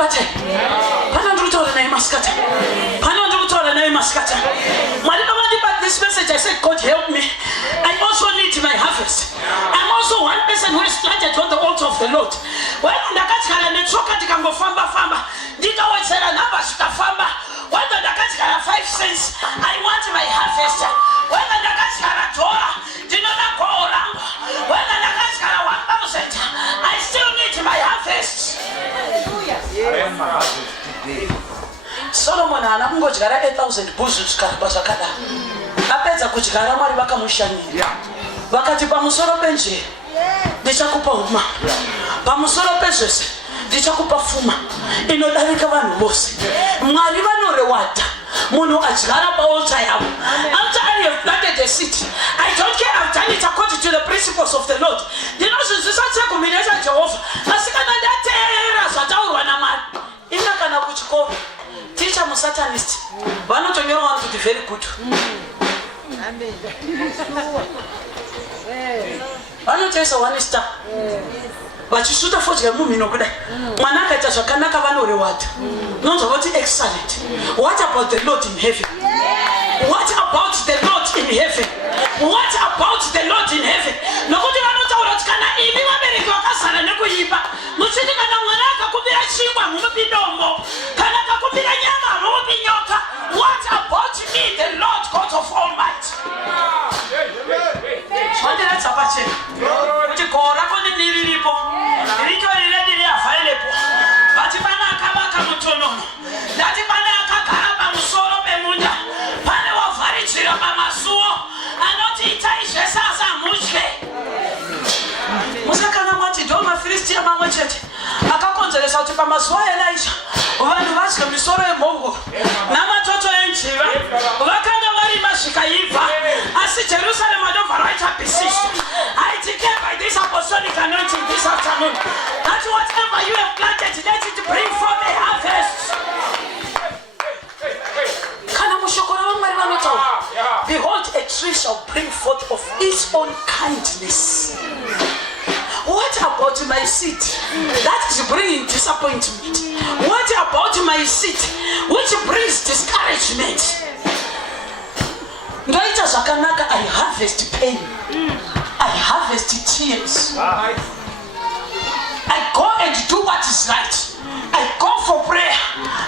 bate. Pana ndrutora na maskata. Pana ndrutora na maskata. But this message I said, God help me. I also need my harvest. I'm also one person who is planted on the altar of the Lord. When ndakatikala nechoka tikangofamba famba, ndikawetsera namba zvikafamba. When ndakatikala 5 cents, I want my harvest. When ndakatikala $1, ndinoda goal rangu. When ndakatikala 1,000, I still need my harvest. Hallelujah. Solomon anakungodyara 8,000 bhuzu zvakada. Apedza kudyara Mwari vakamushanyira. Vakati pamusoro penje ndichakupa huma. Pamusoro pezvese ndichakupa pfuma inodarika vanhu vose. Mwari vanorewata munhu adyara paaltar yavo. After I have planted a seed, I don't care I've done it according to the principles of the Lord. Ndinozvizvisa chekumhiresa Jehovha. Asi kana ndateerera zvataurwa naMwari, ina kana kuchikoro teacher musatanist vanotonyora vanhu kuti very good. Amen. Vanotesa 1 star. Vachisvuta fodya mumhino kudai. Mwana akaita zvakanaka vanorewata. Nonzwa voti excellent. What about the Lord in heaven? What about the Lord in heaven? What about the Lord in heaven? Nokuti vanotaura kuti kana imi vabereki vakazara nekuipa, muchiti kana mwana akakumbira chingwa munopi dombo, kana akakumbira nyama munopi nyoka. What about me, the Lord God of Almighty? Vandira tsapachena kuti goal rako ndiriripo, ritori ready available. Vati pana akavaka mutonono, ndati pana akagara pamusoro pemunda, pane wavharidzira pamasuo anoti itai zvesasa mudye. Musakana mwati ndo maFiristia mamwe chete akakonzeresa kuti pamazuva eLaisha vanhu vadye misoro yemhongo namatoto enjiva. Vakanga varima zvikaibva, asi Jerusalem adobva raita besieged. I declare by this apostolic anointing this afternoon that whatever you have planted, let it bring forth a harvest. Kana mushokoro waMwari vanotaura, behold, a tree shall bring forth of its own kindness. What about my seed that is bringing disappointment? What about my seed which brings discouragement? Ndaita zvakanaka, I harvest pain. I harvest tears. I go and do what is right. I go for prayer.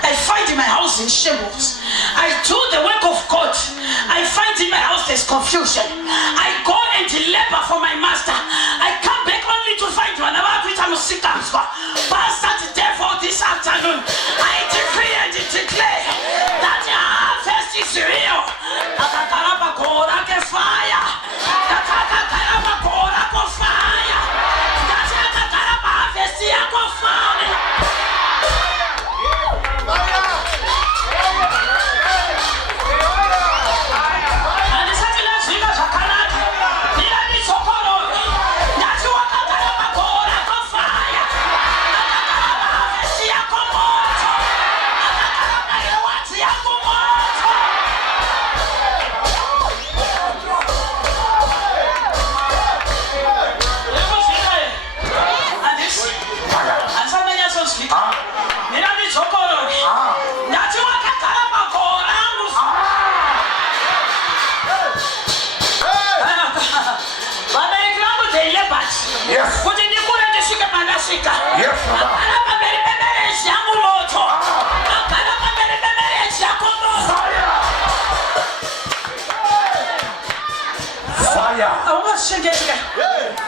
I find in my house in shambles. I do the work of God. I find in my house there's confusion. I go and labor for my master. I come back only to find one about which I'm sick of. Pastor, therefore this afternoon, I decree and declare that the harvest is real. Akakaraba korake fire. Akakaraba korako fire. Akakaraba harvest yako fire.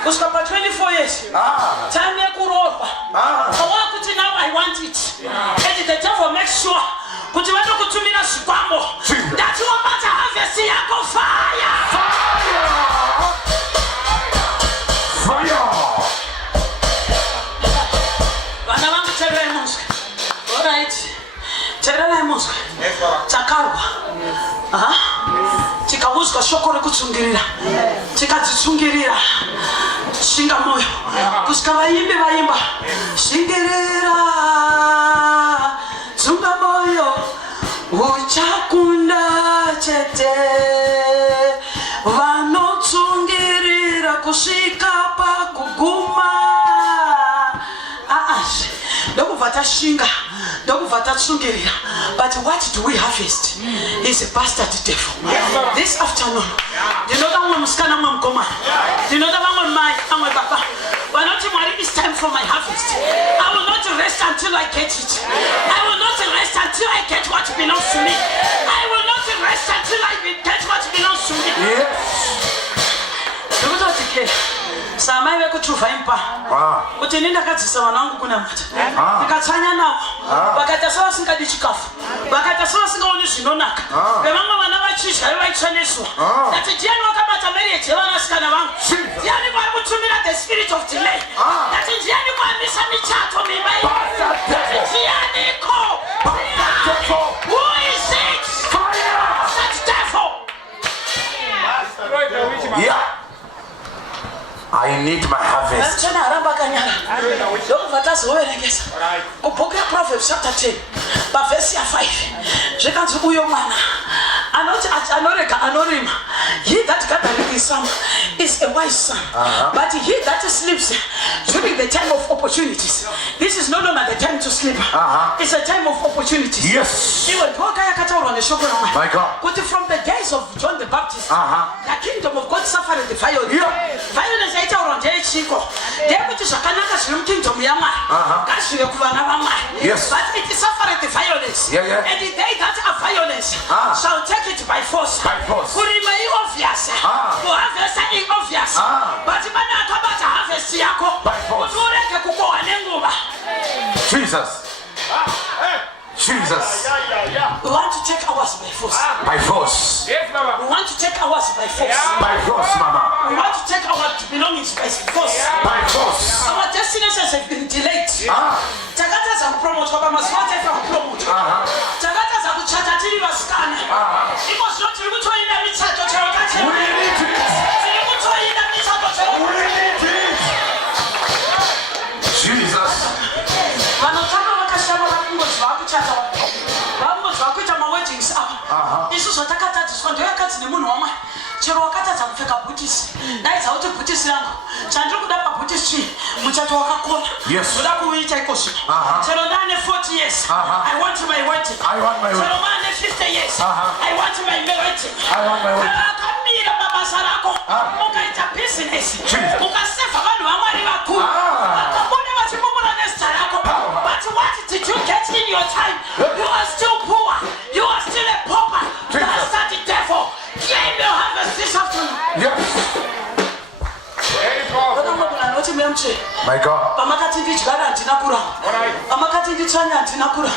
Kusvika pa 24 years, time yekurorwa. Kuti now I want it. And the devil makes sure kuti vanokutumira zvikwambo. Ndati wabata harvest yako fire. Vana vangu tererai muzwe. Alright. Tererai muzwe. Takarwa. Tikauzwa shoko rekutsungirira. Tikadzitsungirira. Shinga moyo. Kusvika vaimbi vaimba. Shingirira. Tsunga moyo. Uchakunda chete. Vanotsungirira kusvika pakuguma. Ndokubva tashinga But what do we harvest? Is a bastard devil. This afternoon, you know that one muskana mom koma. You know that one my papa. Why not tomorrow? It's time for my harvest. I will not rest until I get it. I will not rest until I get what belongs to me. I will not rest until I get what belongs to me. Samai weko chufa impa. Utinenda katisa wanangu kuna mata. Nikachanya nao. Wakati sawa singadi chikafu. Wakati sawa singaoni sinonaka. Bemanga wanabachisha ewa ichaniswa. Ati jiani wakabata marriage wana sikana wangu. Jiani kwa kutumira the spirit of delay. Ati jiani kwa misa michato mibai. Ati jiani ko. Who is it? Such devil. Yeah. I need my harvest. Proverbs chapter 10, verse 5. He that gathereth his son is a wise son, but he that sleeps during the time of opportunities, this is no longer the time to sleep. It's a time of opportunities. Yes. My God. From the days of John the Baptist, the kingdom of God suffered the violence. Violence is around the Chico. Yes. But it suffered the violence. And the day that are violence shall take it by force. By force. Obvious. Harvest is obvious. But man about harvest yako. By force. Jesus. Jesus. We want to take ours by force. By force. Yes, Mama. We want to take ours by force. By force, Mama. We want to take our belongings by force. By force. Our destinations have been delayed. Tagata za promote kwa maswata kwa promote. Tagata za kuchatili waskana. Iko sio tulikuwa ina michato cha wakati. We need it. Tulikuwa ina michato cha wakati. We need it. Jesus. Wanataka wakashaba wangu zwakuchata. Wangu zwakuita ma weddings up. Isu sotaka tatu swa ndio yakati ni munhu wama. Chero wakata za kufika Buddhist. Naita uti Buddhist yangu. Chandru kudapa Buddhist tree. Mchato wakakona. Yes. Kudaku uita ikoshi. Chero nane 40 years. I want my wedding. I want my wedding. Chero nane 50 years. I want my wedding. I want my wedding. Kamira baba sarako. Mukaita business. Jesus. Mukasefa vanhu vamwari vakuru. Akabona vachimumura nesta rako. But what did you get in your time? You are still poor. You are still a pauper. Bastard devil. Claim your harvest this afternoon. Yes. Very powerful. My God. Pamakati ndichigara ndinakura. Pamakati nditsvanya ndinakura.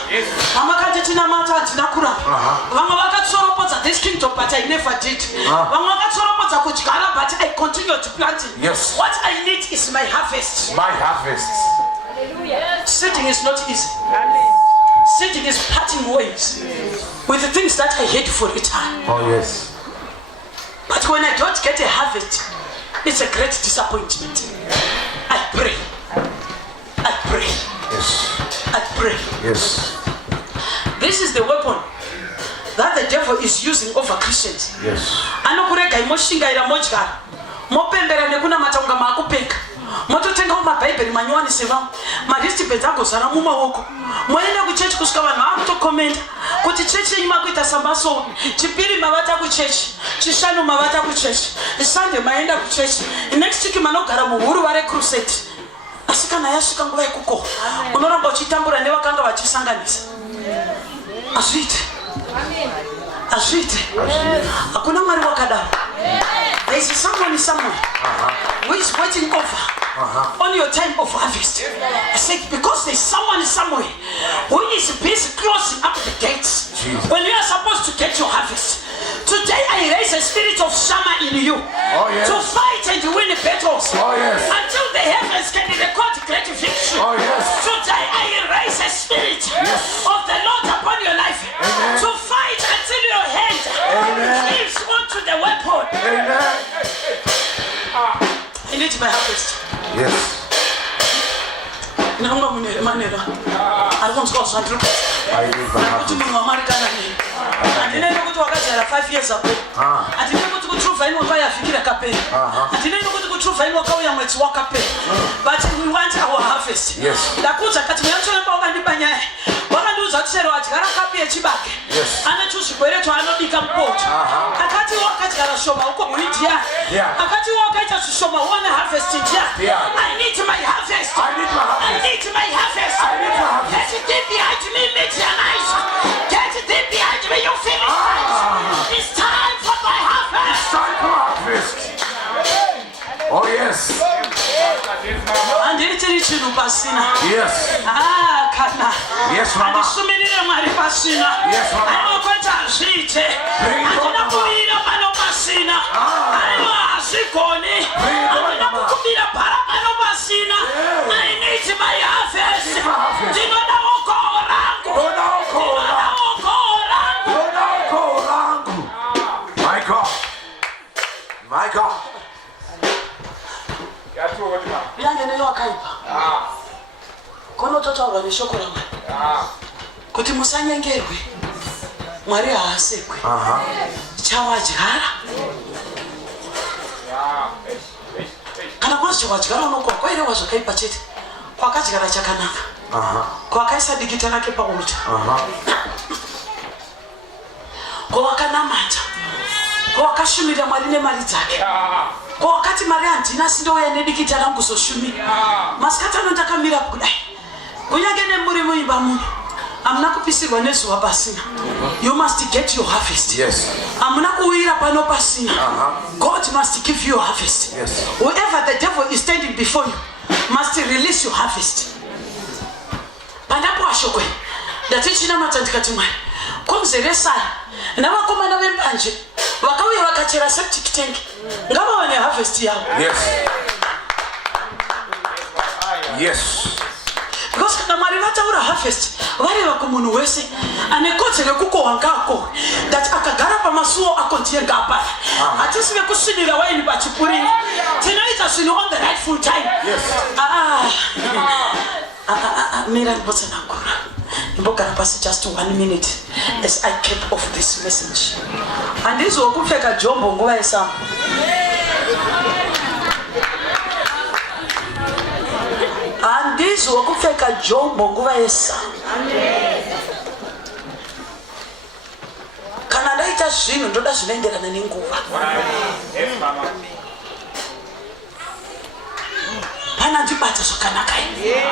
Pamakati tinamata ndinakura. Vamwe vakatsoropodza this kingdom but I never did. Vamwe vakatsoropodza kudyara but I continued planting. Yes. What I need is my harvest. My harvest. Hallelujah. Sitting is not easy. Sitting is parting ways with the things that I hate for a time. Oh yes. But when I don't get a harvest, it's a great disappointment. I pray. I pray. Yes. I pray. Yes. This is the weapon that the devil is using over Christians. Yes. Anokurega imoshingaira modyara. Mopembera nekuna matonga makupenga. Mototenga mabhaibheri manywanise vanhu. Marecipe dzagozara mumaoko. Moenda kuchechi kusvika vanhu vakutokomenda kuti chechi yenyu makuita sambaso. Chipiri mavata kuchechi. Chishanu mavata kuchechi. Sunday maenda kuchechi. Next week manogara muhuru vari crusade. Asi kana yasvika nguva yekukohwa unoramba uchitambura nevakanga vachisanganisa. Azviite. Azviite. Hakuna mwari wakadaro. There is someone somewhere who is waiting over on your time of harvest. I said, because there is someone somewhere who is busy closing up the gates when you are supposed to get your harvest. Today I raise a spirit of Shammah in you to fight and win battles until the heavens can record great victory. Today I raise a spirit of the Lord upon your life to fight until your hand gives onto the weapon. I need my harvest. Yes. I need my harvest. Andinenge kuti wakazara 5 years ago. Andinenge kuti kutruva ino kwayafikira kapera. Andinenge kuti kutruva ino kwauya mwedzi wakapera. But we want our harvest. Yes. Ndakuza kati myancho yamba wakandibanyaya. Wakandi zvatsero adyara kapi yechibage ane tuzvigwere twaanobika mupoto akati wakadyara shoma uko muindia akati wakaita zvishoma uone harvest njia. I need my harvest. I need my harvest. Get it deep behind me, Midianites. Get it deep behind me, you Philistines. It's time for my harvest. It's time for harvest. Oh yes. Andiri chinhu pasina. Yes. Kana. Yes, mama. Andisumirire Mwari pasina. Yes, mama. Anokweta zvite. Andina kuira pano pasina. Aiwa hazvigoni. Andina kukumbira bhara pano pasina. I need my harvest. Ndinoda ukoo rangu. My God. My God. Yange neyo wakaipa. Kono totaura neshoko raMwari. Kuti musanyengerwe. Mwari haasekwe. Chawadyara. Kana kwanzi chawadyara unoko kwairewa zvakaipa chete. Kwakadyara chakanaka. Kwakaisa dikita rake pauta. Kwawakanamata. Kwawakashumira Mwari nemari dzake. Kwawakati mari handina sindouya nedikita rangu zoshumira. Masikati ano ndakamira kudai. Kunyange nemuri muimba muno. Hamuna kupisirwa nezuva pasina. You must get your harvest. Yes. Hamuna kuwira pano pasina. God must give you your harvest. Yes. Whoever the devil is standing before you must release your harvest. Pandapo ashokwe. Ndatichina matandikati Mwari. Komzeresai. Navakomana vembanje. Vakauya vakachera septic tank. Ngava vane harvest yavo. Yes. Yes. Because kana Mwari vataura harvest vareva kumunhu wese ane kodzero yekukohwa ngaakohwe. That akagara pamasuo akontiye ngapa. Hatisive kusvinira waini pachipuriri. Tinoita zvinhu on the rightful time. Yes. Mira ndibotsanangura. Ndimbogara pasi just 1 minute as I cap off this message. Handizwa kupfeka jombo nguva yesamu. Handizwa kupfeka jombo nguva yesamu. Kana ndaita zvinhu ndoda zvinoenderana nenguva. Pana ndibata zvakanaka ine.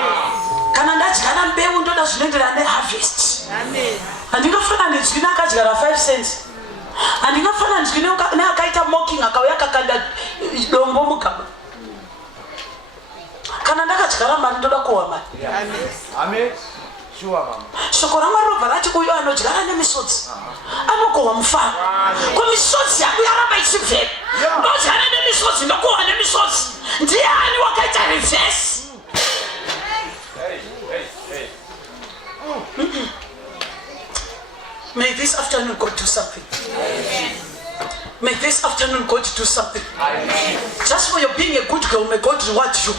Kana ndadyara mbeu ndoda zvinoenderana neharvest. Handingafana nedzwina akadyara 5 cents. Handingafana nedzwina neakaita mocking akauya akakanda dombo mugaba. Kana ndakadyara mari ndoda kuwa mari. Amen. Sure, mama. Shoko raMwari robva rati uyo anodyara nemisodzi anokohwa mufaro. Ko misodzi yangu yaramba ichibvera. Ndodyara nemisodzi ndokohwa nemisodzi. Ndiani wakaita reverse? May this afternoon God do something. May this afternoon God do something. Just for your being a good girl, may God reward you.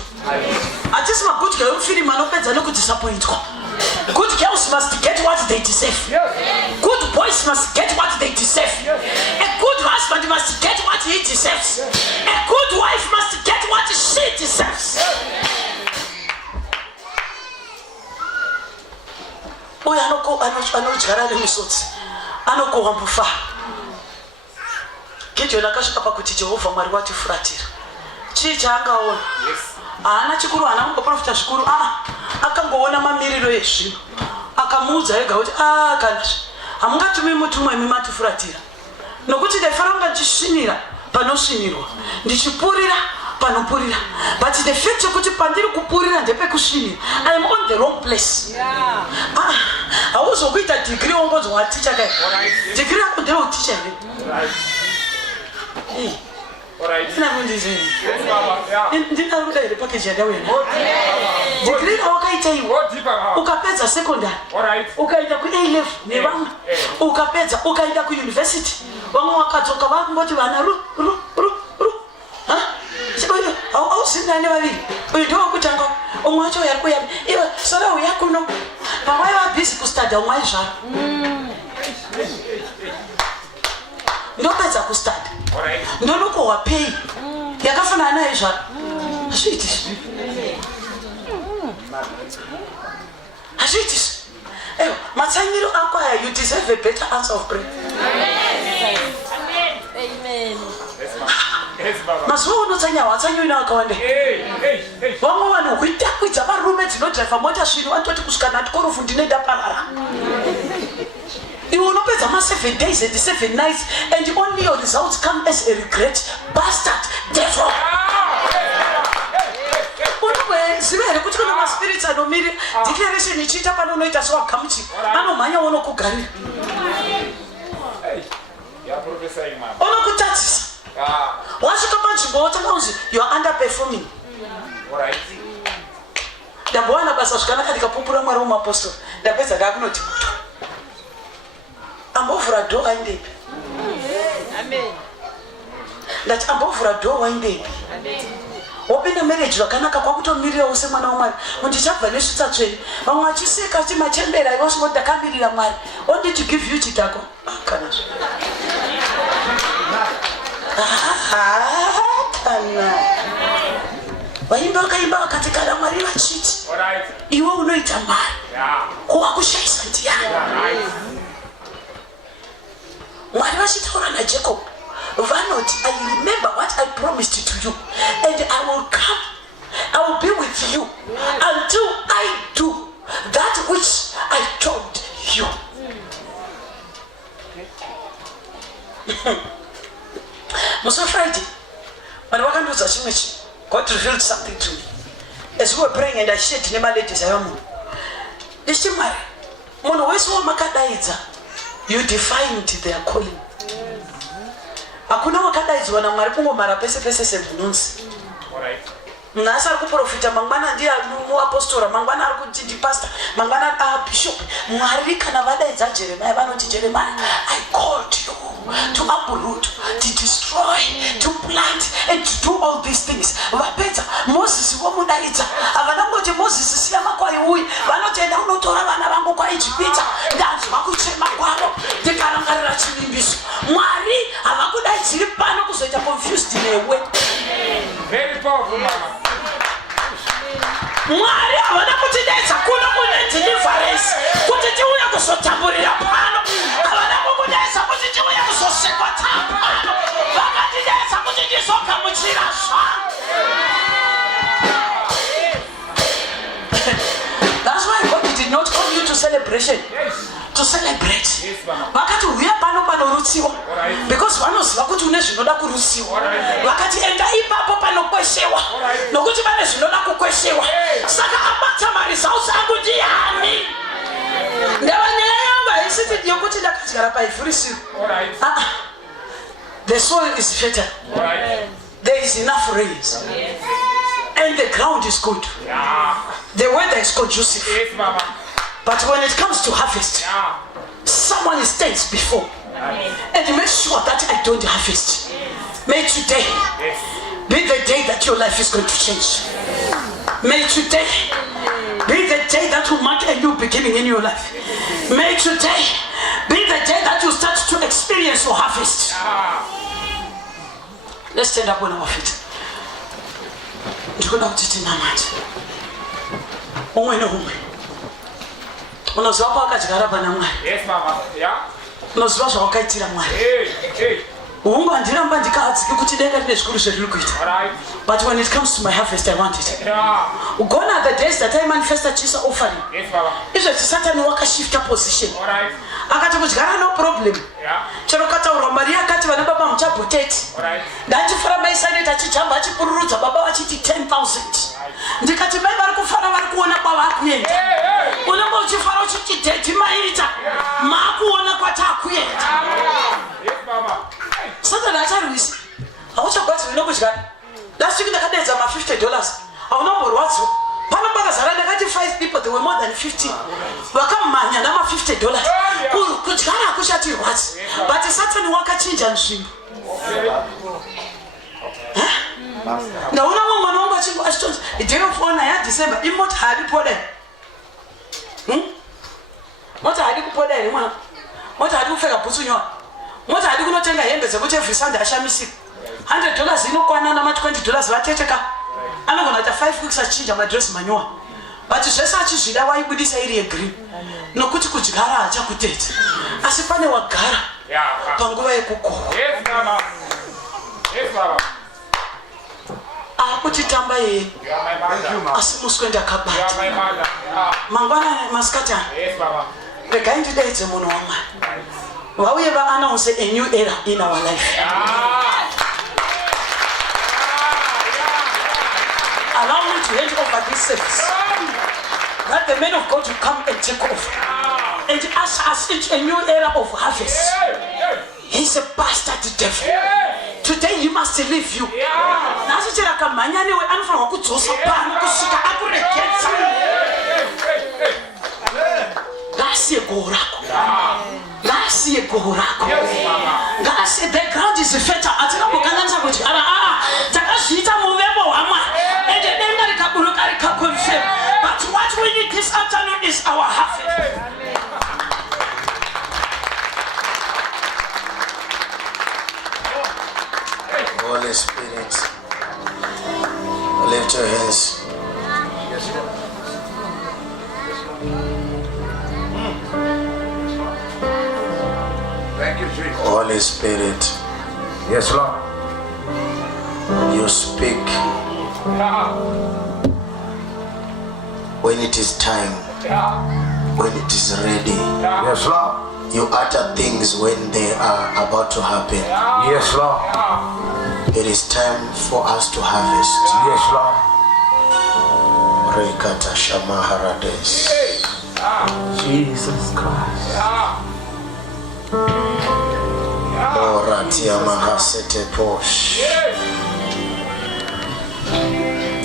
At this my good girl, feeling manopeds and no disappoint. Good girls must get what they deserve. Good boys must get what they deserve. A good husband must get what he deserves. A good wife must get what she deserves. Uya anodyara nemisodzi anokohwa mufaro. Gideoni akasvika pakuti Jehovha Mwari watifuratira. Chii chaakaona? Haana chikuru, haana kungoprofita zvikuru. Akangoona mamiriro ezvinhu. Akamuudza ega kuti kana hamungatumi mutumwa imi matifuratira. Nokuti ndaifanira ndichisvinira panosvinirwa. Ndichipurira panopurira. But the fact yekuti pandiri kupurira ndepekusvinira. I am on the wrong place. Hauzokuita degree wongozi waticha kai. Degree yako ndeo uticha here. Tina kundizeni. Ndina ruda ile package ya dawe. Degree wakaita hiyo. Ukapedza secondary. Ukaenda ku A level nevamwe. Ukapedza ukaenda ku university. Vamwe wakadzoka vakungoti vana ru. Ausinane vaviri. Uyu ndiwo kutanga. Umwe wacho yakuya. Iwe sora uya kuno. Pamwe va busy kustudy umwe zvaro. Ndopedza kustudy. Ndonokohwa pay. Yakafanana naye zvaro. Hazviiti. Matsanyiro akwaya, you deserve a better answer of prayer. Amen. Mazuva unotsanya watsanyo ina akawande. Vamwe vanhu kuitakwidza varume dzinodhraivha mota zvino vanototi kusvika natikorofu ndinoenda parara. Iwe unopedza ma 7 days and 7 nights and only your results come as a regret. Bastard, therefore. Ziva here kuti kuna maspirits anomiri declaration ichiita pano unoita sewagamuchi anomhanya unokugarira. Unokutadzisa. Wasvika panzvimbo wotanga kunzi you are underperforming. Ndambowana basa zvakanaka ndikapumbura Mwari womapostoli. Ndapedza ndakunoti ambovhura door waindepi. Amen. Ndati ambovhura door waindepi. Wopinda marriage zvakanaka kwakutomirirawo semwana waMwari. Ndichabva nesvitsatsveni. Vamwe vachiseka chimachembera ivo zvino ndakamirira Mwari. Only to give you chitako. Kana zvo. Kana. Vaimba vakaimba vakati kana Mwari vachiti. Iwe unoita Mwari. Kuwakushayisa ndiani. Mwari vachitaura naJacob. Vanoti, I remember what I promised to you, and I will come. I will be with you until I do that which I told you. Musa Friday, when I can't do such much, God revealed something to me. As we were praying and I shared in my ladies, I am. You defined their calling. Hakuna wakadaidzwa naMwari kungomara pese pese semunonzi. Mnasa ari kuprofita mangwana ndiye muapostora mangwana ari kuti pastor mangwana bishop. Mwari kana vadaidza Jeremiah vanoti Jeremiah, I called you to uproot, to destroy, to plant and to do all these things. Vapedza Moses vomudaidza havana kungoti Moses siya makwai uyi vanotenda unotora vana vangu kwaIjipita ndanzwa kuchema kwavo ndikarangarira chivimbiso. Mwari havakudaidziri pano kuzoita confused newe. Very powerful, mama. Mwari havana kutidaidza kuno kune deliverance kuti tiuye kuzotamburira pano. Havana kukudaidza kuti tiuye kuzosekwa pano. Vakatidaidza kuti tizogamuchira zvangu. That's why God did not call you to celebration. To celebrate. Vakati uya pano panorutsiwa. Because vanoziva kuti une zvinoda kurutsiwa. Vakati enda ipapo panokweshewa. Nokuti vane zvinoda kukweshewa. Saka abata maresults angu ndiani. Ndava nyaya yangu haisiti yokuti ndakadyara paivhurisiwa. The soil is fertile. There is enough rain. And the ground is good. The weather is conducive. But when it comes to harvest, someone stands before and make sure that I don't harvest. May today be the day that your life is going to change. May today be the day that will mark a new beginning in your life. May today be the day that you start to experience your harvest. Let's stand up on our feet. Ndikuda kuti tinamate. Umwe neumwe. Unoziva pawakadyara pana Mwari. Yes, mama. Yeah. Unoziva zvawakaitira Mwari. Hey. Ungandiramba ndikadzike kuti denga rine zvikuru zvezviri kuita. Alright. But when it comes to my harvest, I want it. Yeah. Gone are the days that I manifest a chisa offering. Yes, mama. Izvozvi Satani wakashifta position. Alright. Akati kudyara no problem. Yeah. Chero kataura Mwari akati vana baba muchabhoteti. Alright. Ndachifara maisaneta achijamba achipururudza baba vachiti 10,000. Ndikati mai vari kufara vari kuona kwavakuenda. Unenge uchifara uchiti dheti maita maakuona kwatakuenda. Yes, mama. Satani acharwisi. Hauchagwadziri nokudyara. Last week ndakadeedza $50. Haunomborwadziwa. Pano pakazara ndakati 5 people, there were more than 50. Vakamhanya nama$50. Kudyara hakuchatirwadzi. But Satani wakachinja nzvimbo. Ndaona mumwe mwana wangu achitonzi day of honor yaDecember imota hadipoda. Mota hadi kupoda here mwana. Mota hadi kupfeka bhutsu nyora. Mota hadi kunotenga hembe dzekuti every Sunday ashamisika. $100 inokwana nama $20 vateteka. Anogona kuita 5 weeks achinja madress manyowa. but zvese achizvida waibudisa iri yegreen nokuti kudyara hachakutedza asi pane wagara panguva yekukohwa akutitamba yeye asi muswe ndakabata mangwana masikatani regai ndidaidze munhu wamwari vauye vaannounce a new era in our life. Allow me to hand over this service that the men of God will come and take over and usher us into a new era of harvest. He's a bastard devil. Today he must leave you. Nasichera kamanyanewe anofanirwa kudzosa pano kusvika akureketsa. Ngasiye goho rako. Ngasiye goho rako. Ngasiye the ground is fertile. Atinambokanganisa kuti takazviita muvembo hwamwari. Ende denga rikaburuka rikakonfirm. But what we need this afternoon is our harvest. Holy Spirit, lift your hands. Thank you, Jesus. Holy Spirit, Yes, Lord. you speak when it is time, when it is ready. Yes, Lord. You utter things when they are about to happen. Yes, Lord. It is time for us to harvest. Yes, Lord. Rekata Shamaharades. Jesus Christ. Oratia Mahasete Posh.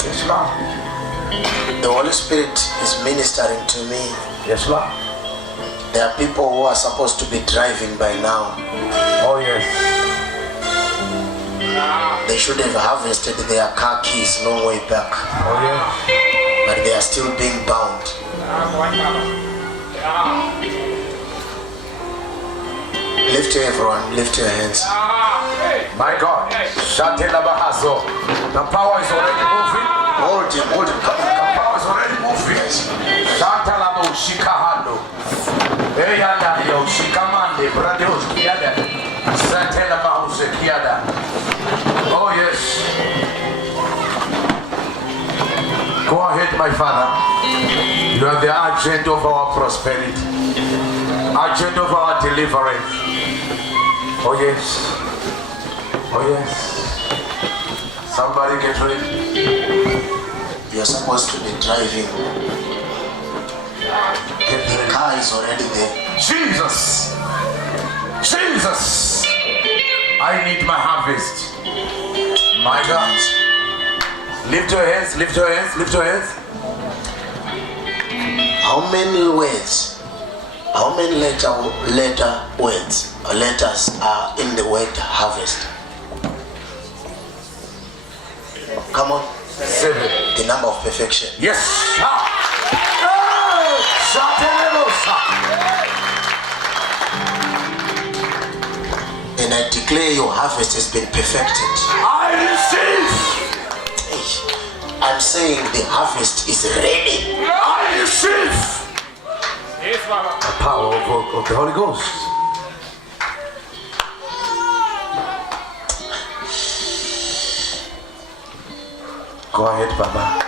Yes, Lord. The Holy Spirit is ministering to me. Yes, Lord. There are people who are supposed to be driving by now. Oh, yes. They should have harvested their car keys long way back, Oh, yes. but they are still being bound. Lift your everyone, lift your hands. My God. Shatela Bahaso. The power is already moving. Hold him, hold him. Come on, The come on. power is already moving. Shatala Shikahando. Eyana yo Shikamande. Brados Kiada. Satela Bahuse Kiada. Oh, yes. Go ahead, my Father. You are the agent of our prosperity, agent of our deliverance. Oh, yes. Oh, yes. Somebody get ready. You're supposed to be driving. Get The ready. car is already there. Jesus. Jesus. I need my harvest. My God. Lift your hands, lift your hands, lift your hands. How many words, how many letter words or letters are in the word harvest? Come on. 7. The number of perfection. Yes. And I declare your harvest has been perfected. I receive. I'm saying the harvest is ready. I receive. The power of the Holy Ghost. Go ahead, Baba.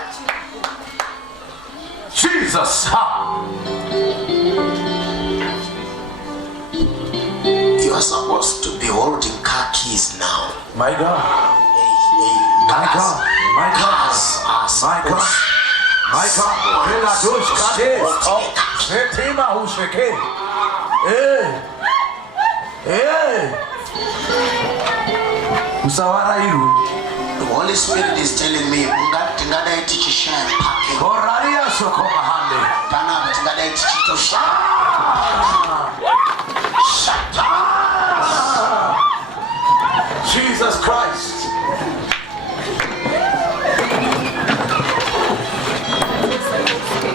Jesus. You are supposed to be holding car keys now. My God. My Cars- God. My God. Cars are My God. supposed My God. Relados Kades. Setima Usheke. Usawara iru. The Holy Spirit is telling me tingadai tichishaya pake Koraria sokoma hande. panapa tingadai tichitosha. Jesus Christ.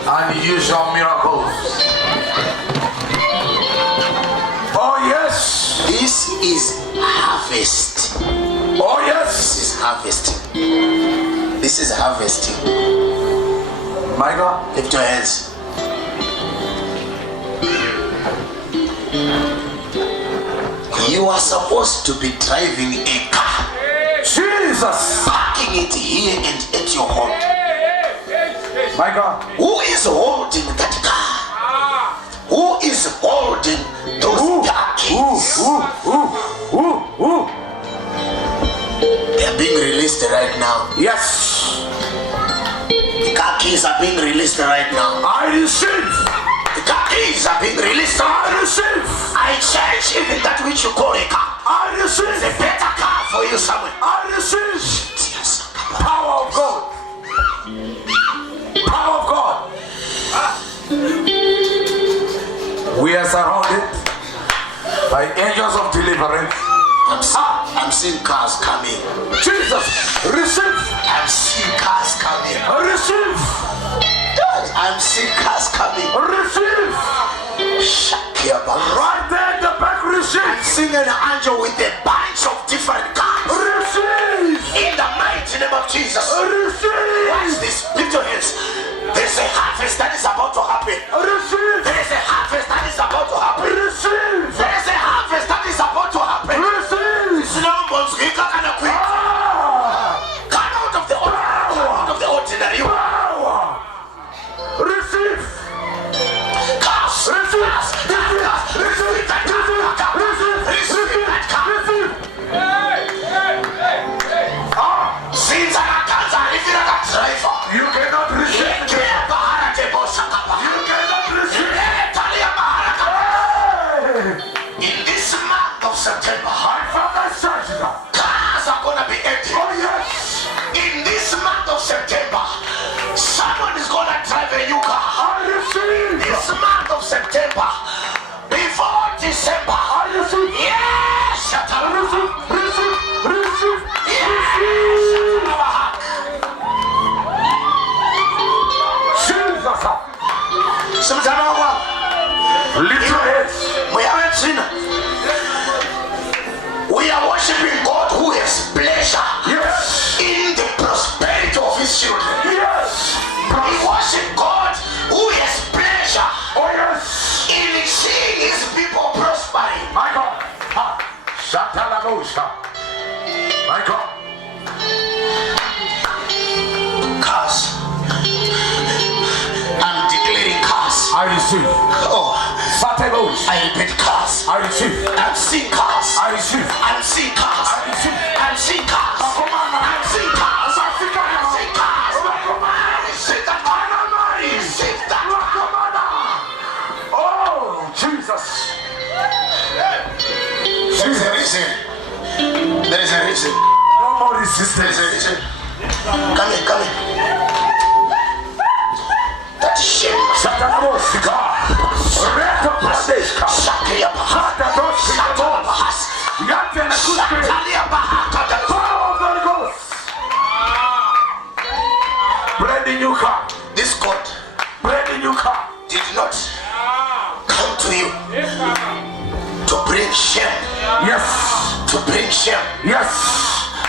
Unusual miracles. Oh yes. This is harvest. Oh yes. This is harvesting. This is harvesting. My God. Lift your hands. You are supposed to be driving a car, Jesus. parking it here and at your home. My God. Who is holding that car? Who is holding those car keys? They are being released right now. Yes. The car keys are being released right now. I receive. The car keys are being released. I receive. I change even that which you call a car. I receive. It's a better car for you somewhere. I receive. Power of God. Power of God. We are surrounded by angels of deliverance. I'm seeing cars coming. Jesus, receive. I'm seeing cars coming. Receive. I'm seeing cars coming. Receive. Shakiaba. Right there in the back, I'm receive. seeing an angel with a bunch of different cars. Receive. In the mighty name of Jesus. Receive. What is this? Lift your hands. There's a harvest that is about to happen. Receive. There's a harvest that is about to happen. Receive. There's a harvest that is about to happen. Receive. Snowballs, you can't quit. Come out of the ordinary. Come out of the ordinary. Power. Receive. Cars. Receive. Cars. Receive that car. Receive that car. Receive. Since I can't if you're a driver. You cannot receive. You cannot receive. In this month of September, My father says that. cars are gonna be empty. Oh yes. In this month of September, someone is gonna drive a new car. I receive. This month of September, before December. I receive. Yes! Shut up. Receive. Receive. Receive. Yes! Shut up. Jesus. Sometimes Lift your hands. we haven't seen. We are worshiping God who has pleasure Yes. in the prosperity of his children. Yes. We worship God who has pleasure Oh yes. in seeing his people prospering. My God. Shatalagosha. My God. Cars. I'm declaring cars. I receive. Oh, Satelos. I repeat cars. I receive. I'm seeing cars. I receive. I'm seeing cars. I receive. I'm seeing cars. I'm seeing cars. I'm seeing cars. Receive that car. Receive that car. Oh, Jesus. There is a reason. There is a reason. No more There is resistance. a reason. Come here, come here. That shame. Satanabosika. Reto Pradeshka. Shakia Bahata. Shakia Bahas. Yatena Kuske. Shatalia Bahata. Power of the Holy Ghost. Brand new car. This God Brand new car. did not come to you to bring shame. Yes. To bring shame. Yes.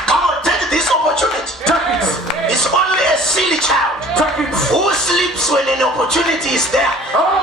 Come on, take this opportunity. Take it. It's only a silly child Take it. who sleeps when an opportunity is there. Oh.